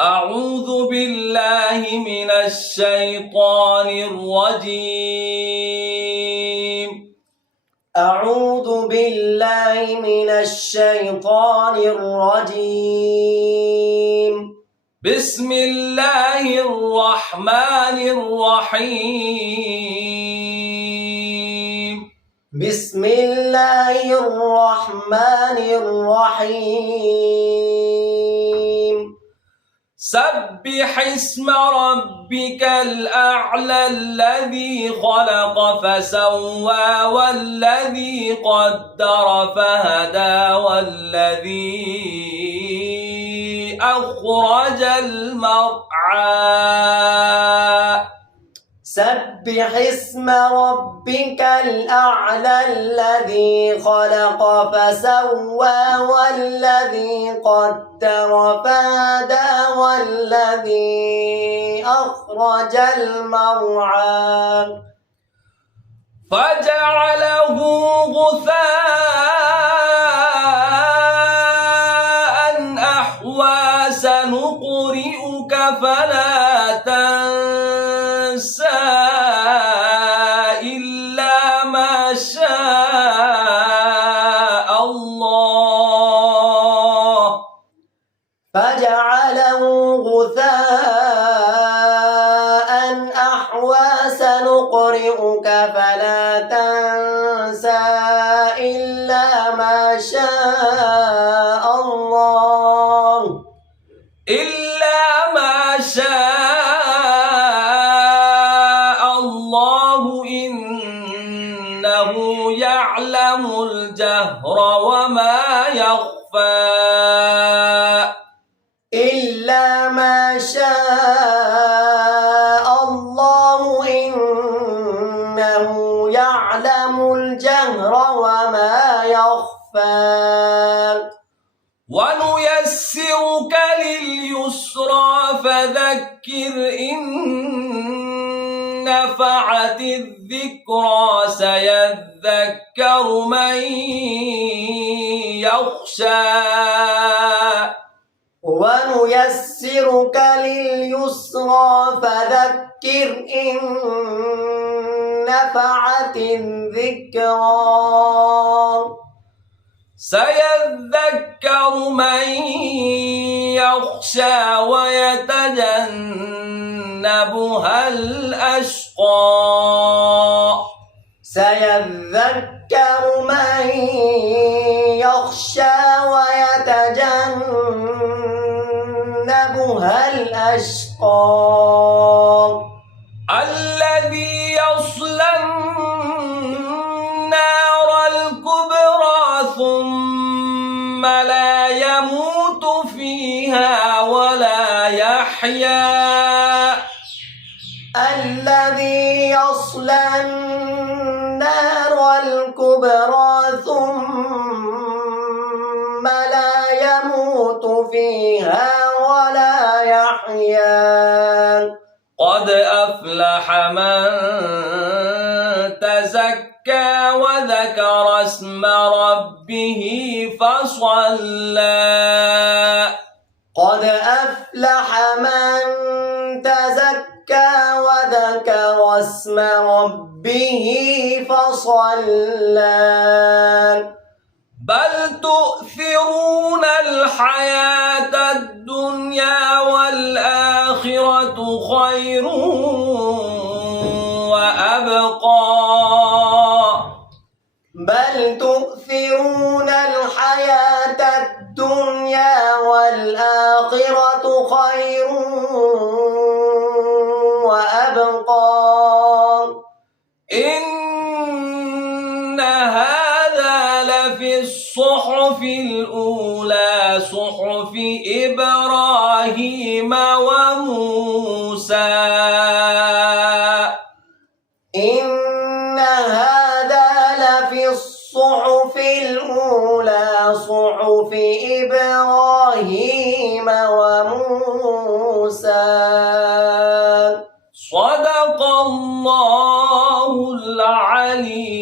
أعوذ بالله من الشيطان الرجيم. أعوذ بالله من الشيطان الرجيم. بسم الله الرحمن الرحيم. بسم الله الرحمن الرحيم. سبح اسم ربك الأعلى الذي خلق فسوى والذي قدر فهدى والذي أخرج المرعى. سبح اسم ربك الأعلى الذي خلق فسوى والذي قدر فهدى والذي أخرج المرعى فجعله غثاء أحوى سنقرئك فلا تنسى إلا ما شاء الله. فجعله غثاء أحوى سنقرئك فلا تنسى إلا ما شاء الله. إلا ما شاء الله إنه يعلم الجهر وما يخفى. إلا ما شاء الله إنه يعلم الجهر وما يخفى. ونيسرك لليسرى فذكر إن نفعت الذكرى سيذكر من يخشى. ونيسرك لليسرى فذكر إن نفعت الذكرى سيذكر من يخشى ويتجنبها الأشقى. سيذكر من يخشى ويتجنبها الأشقى الذي يصلى النار الكبرى ثم لا يموت فيها ولا يحيا. الذي يصلى النار الكبرى ثم لا يموت فيها ولا يحيا. قد أفلح من تزكى وذكر اسم ربه فصلى. قد أفلح من تزكى وذكر اسم ربه فصلى. بل تؤثرون الحياة الدنيا والآخرة خير وأبقى. بل تؤثرون الحياة الدنيا والآخرة خير وأبقى. إن هذا لفي الصحف الأولى صحف إبراهيم وموسى. إن هذا لفي الصحف الأولى صحف إبراهيم وموسى. صدق الله العلي